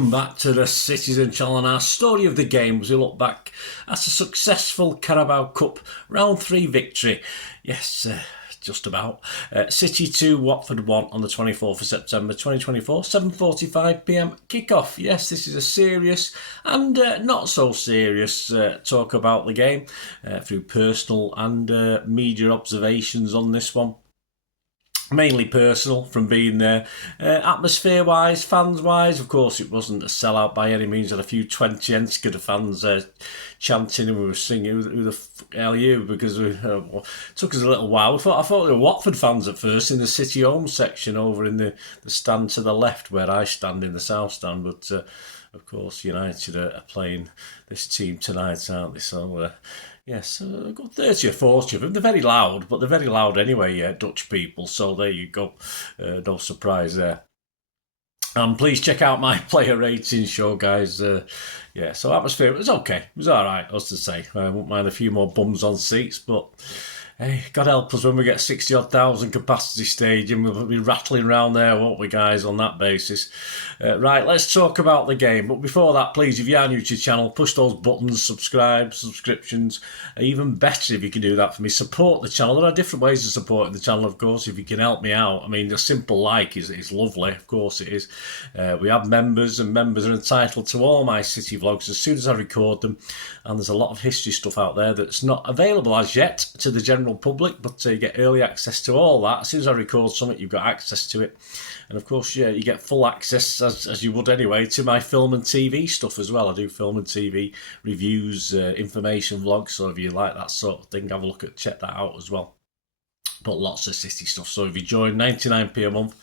welcome back to the Citizen Channel and our story of the game as we look back at a successful Carabao Cup round 3 victory. Yes, just about. City 2, Watford 1 on the 24th of September 2024, 7:45pm kickoff. Yes, this is a serious and not so serious talk about the game through personal and media observations on this one. Mainly personal from being there. Atmosphere-wise, fans-wise, of course, it wasn't a sellout by any means. Had a few 20 Enschede fans chanting and we were singing, who the hell are you? Because it took us a little while. I thought they were Watford fans at first in the City home section over in the stand to the left where I stand in the south stand. But, of course, United are playing this team tonight, aren't they? So... Yes, I've got 30 or 40 of them. They're very loud, but they're very loud anyway, Dutch people. So there you go. No surprise there. And please check out my player rating show, guys. So atmosphere, it was okay. It was all right, as to say. I wouldn't mind a few more bums on seats, but... Hey, God help us when we get 60,000 odd capacity stadium. We'll be rattling around there, won't we, guys, on that basis? Right, let's talk about the game. But before that, please, if you are new to the channel, push those buttons, subscribe, subscriptions. Even better if you can do that for me. Support the channel. There are different ways of supporting the channel, of course, if you can help me out. I mean, a simple like is lovely. Of course it is. We have members, and members are entitled to all my City vlogs as soon as I record them. And there's a lot of history stuff out there that's not available as yet to the general public, but you get early access to all that. As soon as I record something, you've got access to it. And of course, yeah, you get full access, as you would anyway, to my film and TV stuff as well. I do film and TV reviews, information vlogs, so if you like that sort of thing, have a look at, check that out as well. But lots of City stuff. So if you join 99p a month,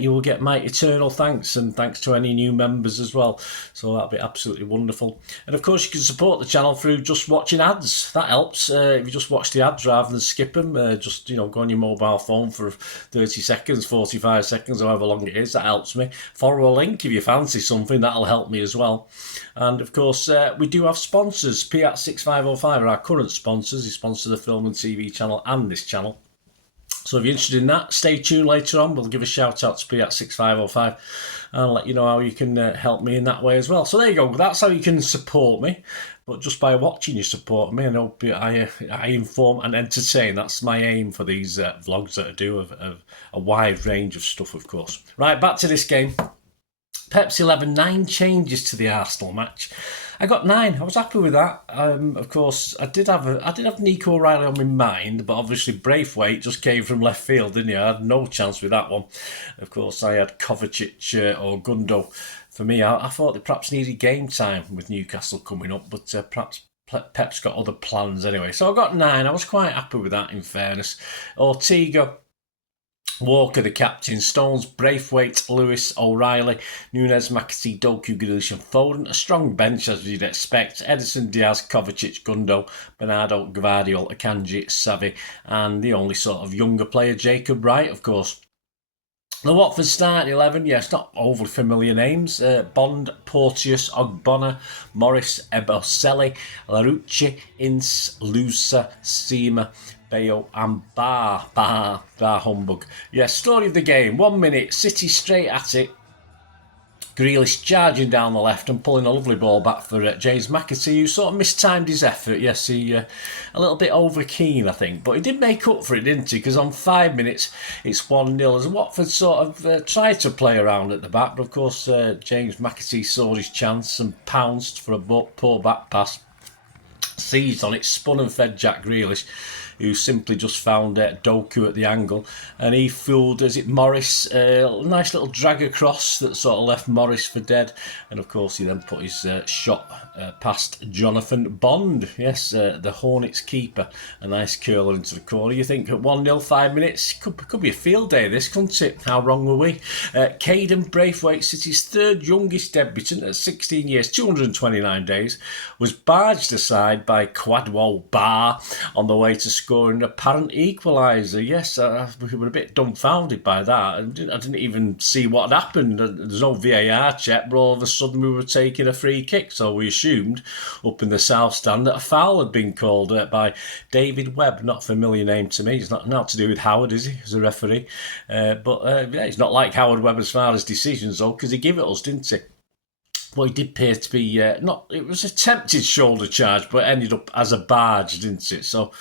you will get my eternal thanks, and thanks to any new members as well. So that'll be absolutely wonderful. And of course, you can support the channel through just watching ads. That helps. If you just watch the ads rather than skip them, just go on your mobile phone for 30 seconds, 45 seconds, however long it is. That helps me. Follow a link if you fancy something. That'll help me as well. And of course, we do have sponsors. Piat 6505 are our current sponsors. They sponsor the film and TV channel and this channel. So if you're interested in that, stay tuned later on. We'll give a shout out to Piat 6505 and let you know how you can help me in that way as well. So there you go. That's how you can support me. But just by watching you support me, I know I inform and entertain. That's my aim for these vlogs that I do of a wide range of stuff, of course. Right, back to this game. Pep's 11, 9 changes to the Arsenal match. I got 9. I was happy with that. Of course, I did have Nico O'Reilly on my mind, but obviously Braithwaite just came from left field, didn't he? I had no chance with that one. Of course, I had Kovacic or Gundo. For me, I thought they perhaps needed game time with Newcastle coming up, but perhaps Pep's got other plans anyway. So I got 9. I was quite happy with that, in fairness. Ortega, Walker, the captain, Stones, Braithwaite, Lewis, O'Reilly, Nunes, McAtee, Doku, Grealish and Foden. A strong bench as you'd expect. Edison, Diaz, Kovacic, Gundo, Bernardo, Gvardiol, Akanji, Savi, and the only sort of younger player, Jacob Wright, of course. The Watford starting 11, yes, not overly familiar names. Bond, Porteous, Ogbonna, Morris, Eboselli, Larucci, Ince, Lusa, Seema, Bayo and Bar Humbug. Yes, story of the game. 1 minute, City straight at it. Grealish charging down the left and pulling a lovely ball back for James McAtee, who sort of mistimed his effort. Yes, he a little bit over keen, I think, but he did make up for it, didn't he? Because on 5 minutes, it's 1-0. As Watford sort of tried to play around at the back, but of course, James McAtee saw his chance and pounced for a poor back pass. Seized on it, spun and fed Jack Grealish, who simply just found Doku at the angle, and he fooled, Morris, a nice little drag across that sort of left Morris for dead, and of course he then put his shot past Jonathan Bond, yes, the Hornets keeper, a nice curler into the corner. You think at 1-0, 5 minutes, could be a field day this, couldn't it? How wrong were we? Caden Braithwaite, City's third youngest debutant at 16 years, 229 days, was barged aside by Kwadwo Bar on the way to score an apparent equaliser. Yes, we were a bit dumbfounded by that. I didn't even see what had happened. There's no VAR check, but all of a sudden we were taking a free kick, so we assumed up in the south stand that a foul had been called by David Webb. Not a familiar name to me. It's not to do with Howard, is he, as a referee? But yeah, it's not like Howard Webb as far as decisions, though, because he gave it us, didn't he? Well, he did appear to be not. It was attempted shoulder charge, but ended up as a barge, didn't it? So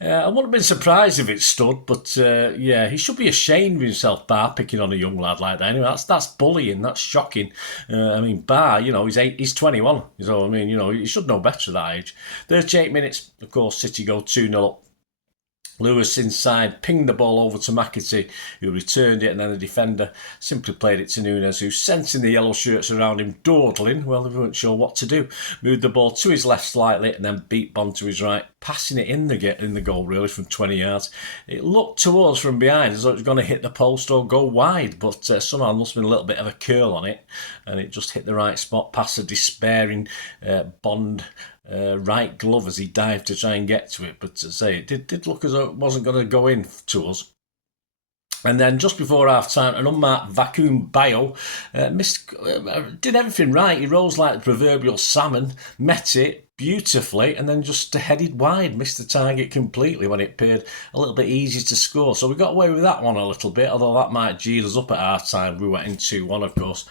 I wouldn't have been surprised if it stood. But yeah, he should be ashamed of himself, Bar, picking on a young lad like that. Anyway, that's bullying. That's shocking. I mean, Bar, he's 21. So I mean, he should know better at that age. 38 minutes, of course. City go 2-0 up. Lewis inside, pinged the ball over to McAtee, who returned it, and then the defender simply played it to Nunes, who, sensing the yellow shirts around him dawdling, well, they weren't sure what to do. Moved the ball to his left slightly, and then beat Bond to his right, passing it in the goal, really, from 20 yards. It looked to us from behind as though it was going to hit the post or go wide, but somehow there must have been a little bit of a curl on it, and it just hit the right spot, past a despairing Bond right glove as he dived to try and get to it. But to say, it did look as though it wasn't going to go in to us. And then just before half-time, an unmarked vacuum bio did everything right. He rose like the proverbial salmon, met it beautifully, and then just headed wide, missed the target completely when it appeared a little bit easier to score. So we got away with that one a little bit, although that might G'd us up at half-time. We went in 2-1, of course.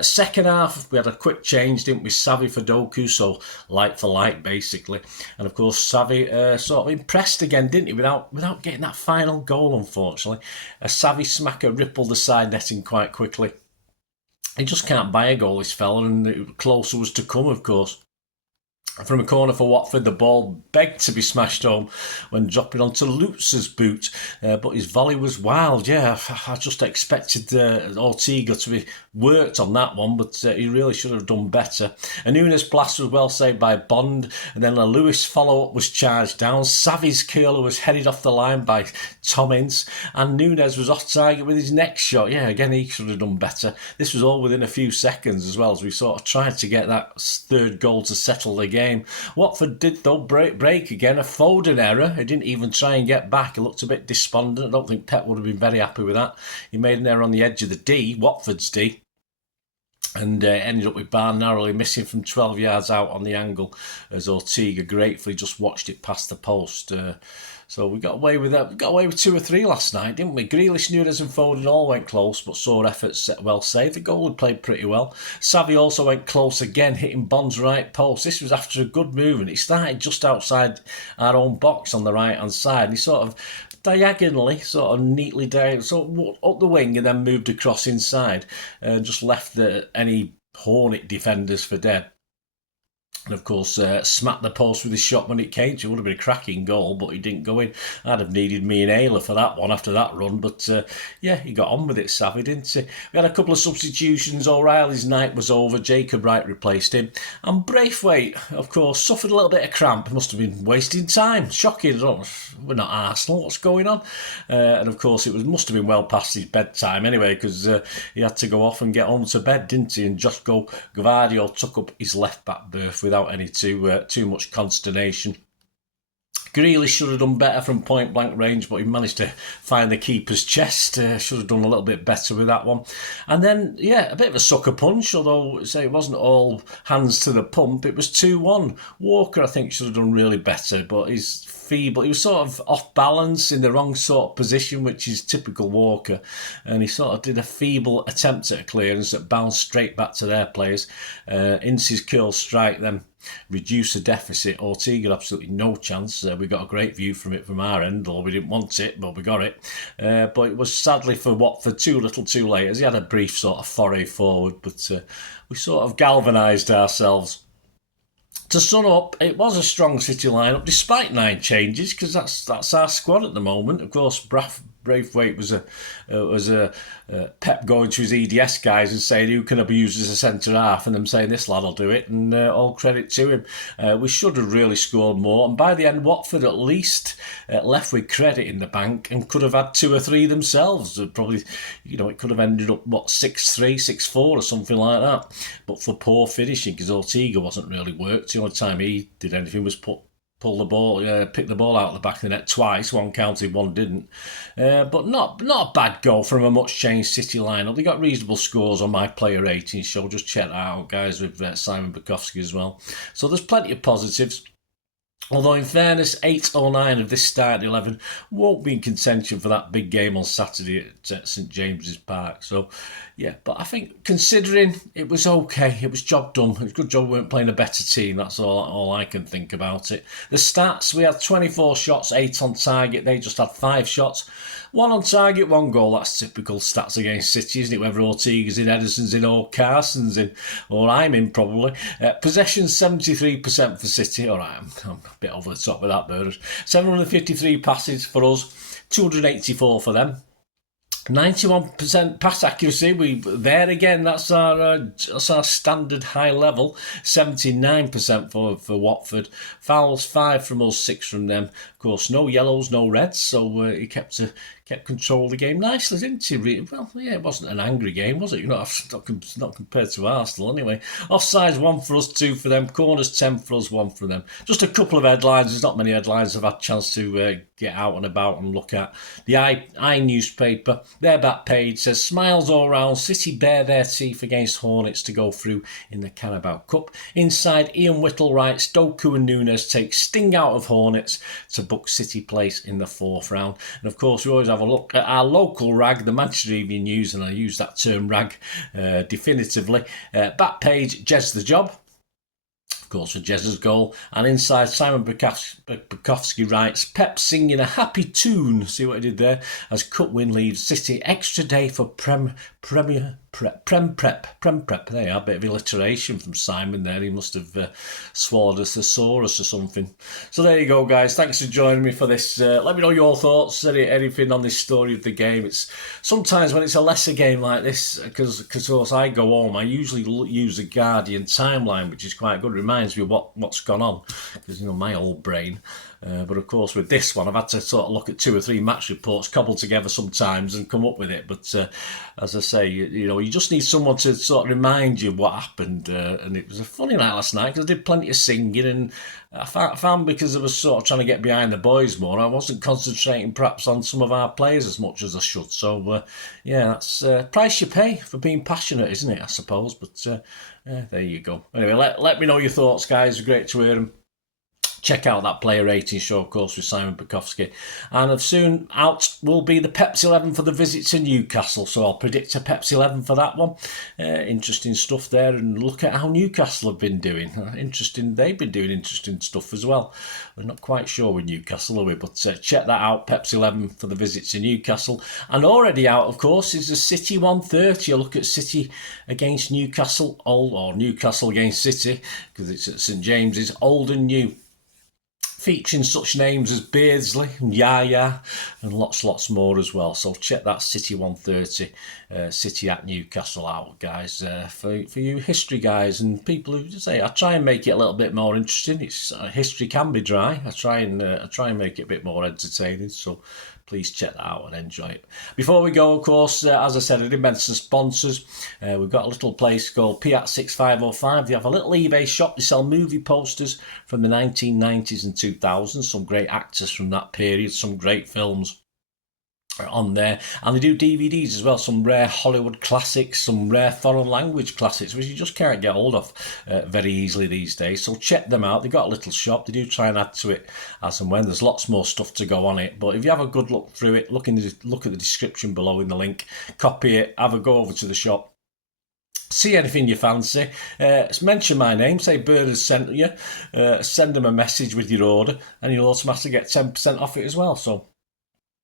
Second half, we had a quick change, didn't we? Savi for Doku, so like for like, basically. And of course, Savi sort of impressed again, didn't he, without getting that final goal, unfortunately. A Savi smacker rippled the side netting quite quickly. He just can't buy a goal, this fella, and closer was to come, of course. From a corner for Watford, the ball begged to be smashed home when dropping onto Lutz's boot, but his volley was wild. Yeah, I just expected Ortega to be worked on that one, but he really should have done better. A Nunes blast was well saved by Bond, and then a Lewis follow-up was charged down. Savi's curler was headed off the line by Tom Ince, and Nunes was off target with his next shot. Yeah, again, he should have done better. This was all within a few seconds as well, as we sort of tried to get that third goal to settle the game. Watford did, though, break again. A Foden error. He didn't even try and get back. He looked a bit despondent. I don't think Pep would have been very happy with that. He made an error on the edge of the D, Watford's D, and ended up with Barr narrowly missing from 12 yards out on the angle as Ortega gratefully just watched it past the post. So we got away with that. We got away with 2 or 3 last night, didn't we? Grealish, Nunes and Foden all went close, but saw efforts well saved. The goalie played pretty well. Savi also went close again, hitting Bond's right post. This was after a good move, and it started just outside our own box on the right-hand side. And he sort of diagonally, sort of neatly down, so up the wing, and then moved across inside, and just left any Hornet defenders for dead. And of course, smacked the post with his shot when it came to. It would have been a cracking goal, but he didn't go in. I'd have needed me and Ayla for that one after that run. But yeah, he got on with it, Savvy, didn't he? We had a couple of substitutions. O'Reilly's night was over. Jacob Wright replaced him. And Braithwaite, of course, suffered a little bit of cramp. He must have been wasting time. Shocking. We're not Arsenal. What's going on? And of course, must have been well past his bedtime anyway, because he had to go off and get home to bed, didn't he? And Josko Gvardio took up his left-back berth without any too much consternation. Grealish should have done better from point blank range, but he managed to find the keeper's chest. Should have done a little bit better with that one. And then, yeah, a bit of a sucker punch, although say it wasn't all hands to the pump. It was 2-1. Walker, I think, should have done really better, but he's feeble. He was sort of off balance in the wrong sort of position, which is typical Walker. And he sort of did a feeble attempt at a clearance that bounced straight back to their players. Ince's curl strike then reduce the deficit. Ortega absolutely no chance. We got a great view from it from our end, although we didn't want it, but we got it. But it was sadly for Watford too little too late, as he had a brief sort of foray forward, but we sort of galvanised ourselves. To sum up, it was a strong City lineup despite 9 changes, because that's our squad at the moment. Of course, Braithwaite was a Pep going to his EDS guys and saying who can I be used as a centre half, and them saying this lad will do it, and all credit to him. We should have really scored more, and by the end Watford at least left with credit in the bank and could have had 2 or 3 themselves. Probably, it could have ended up 6-3, 6-4 or something like that, but for poor finishing, because Ortega wasn't really worked. The only time he did anything was pull the ball, pick the ball out of the back of the net twice. One counted, one didn't. But not a bad goal from a much changed City lineup. They got reasonable scores on my player ratings show. Just check that out, guys, with Simon Bukowski as well. So there's plenty of positives. Although, in fairness, 8 or 9 of this starting 11 won't be in contention for that big game on Saturday at St James's Park. So, yeah, but I think considering it was okay, it was job done. It was a good job we weren't playing a better team. That's all I can think about it. The stats, we had 24 shots, 8 on target. They just had 5 shots. 1 on target, 1 goal. That's typical stats against City, isn't it? Whether Ortega's in, Ederson's in, or Carson's in, or I'm in probably. Possession 73% for City. All right, I'm a bit over the top with that, Bird. 753 passes for us, 284 for them. 91% pass accuracy. We there again. That's our standard high level. 79% for Watford. Fouls 5 from us, 6 from them. Of course, no yellows, no reds. So he kept control of the game nicely, didn't he? Well, yeah, it wasn't an angry game, was it? You know, not compared to Arsenal anyway. Offsides 1 for us, 2 for them. Corners 10 for us, 1 for them. Just a couple of headlines. There's not many headlines I've had a chance to get out and about and look at. The I newspaper, their back page says, smiles all round, City bare their teeth against Hornets to go through in the Carabao Cup. Inside, Ian Whittle writes, Doku and Nunes take sting out of Hornets to book City place in the 4th round. And of course, we always have a look at our local rag, the Manchester Evening News, and I use that term rag definitively. Back page, Jez the job. Of course, for Jez's goal. And inside, Simon Bukowski writes, Pep singing a happy tune. See what he did there? As Cup win leaves City extra day for Prem Prep. There you are, a bit of alliteration from Simon there. He must have swallowed a thesaurus or something. So there you go, guys. Thanks for joining me for this. Let me know your thoughts, anything on this story of the game. It's sometimes when it's a lesser game like this, because I go home, I usually use the Guardian timeline, which is quite good. It reminds me of what's gone on, because, you know, my old brain. But of course, with this one, I've had to sort of look at 2 or 3 match reports, cobbled together sometimes, and come up with it. But as I say, you know, you just need someone to sort of remind you what happened. And it was a funny night last night because I did plenty of singing, and I found because I was sort of trying to get behind the boys more, I wasn't concentrating perhaps on some of our players as much as I should. So yeah, that's price you pay for being passionate, isn't it? I suppose. But there you go. Anyway, let me know your thoughts, guys. Great to hear them. Check out that player rating show, of course, with Simon Bukowski. And soon out will be the Pepsi 11 for the visit to Newcastle. So I'll predict a Pepsi 11 for that one. Interesting stuff there. And look at how Newcastle have been doing. Interesting. They've been doing interesting stuff as well. We're not quite sure with Newcastle, are we? But check that out, Pepsi 11 for the visit to Newcastle. And already out, of course, is the City 130. A look at City against Newcastle, or Newcastle against City, because it's at St James's, old and new. Featuring such names as Beardsley and Yaya and lots more as well. So check that City 130, City at Newcastle out, guys. For you history guys and people who say, I try and make it a little bit more interesting. It's history can be dry. I try and make it a bit more entertaining. So please check that out and enjoy it. Before we go, of course, as I said, I did mention sponsors. We've got a little place called Piat 6505. They have a little eBay shop. They sell movie posters from the 1990s and 2000s. Some great actors from that period, some great films on there, and they do DVDs as well, some rare Hollywood classics, some rare foreign language classics which you just can't get hold of very easily these days. So check them out. They've got a little shop. They do try and add to it as and when. There's lots more stuff to go on it, but if you have a good look through it, look at the description below in the link, copy it, have a go over to the shop, see anything you fancy, mention my name, say Bird has sent you, send them a message with your order, and you'll automatically get 10% off it as well. So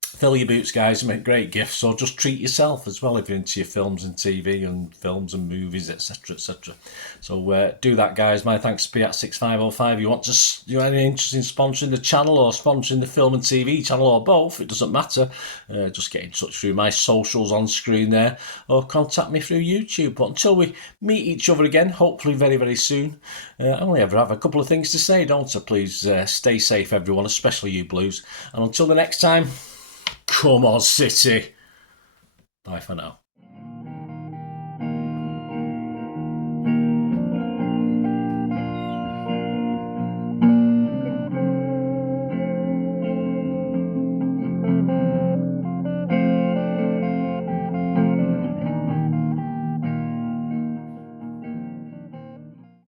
fill your boots, guys, and make great gifts. So just treat yourself as well if you're into your films and TV and films and movies, etc, etc. So do that, guys. My thanks to Piat 6505. You want to do any interest in sponsoring the channel or sponsoring the film and TV channel or both, it doesn't matter. Just get in touch through my socials on screen there, or contact me through YouTube. But until we meet each other again, hopefully very, very soon, I only ever have a couple of things to say, don't I? Please stay safe, everyone, especially you Blues. And until the next time, come on, City. Bye for now.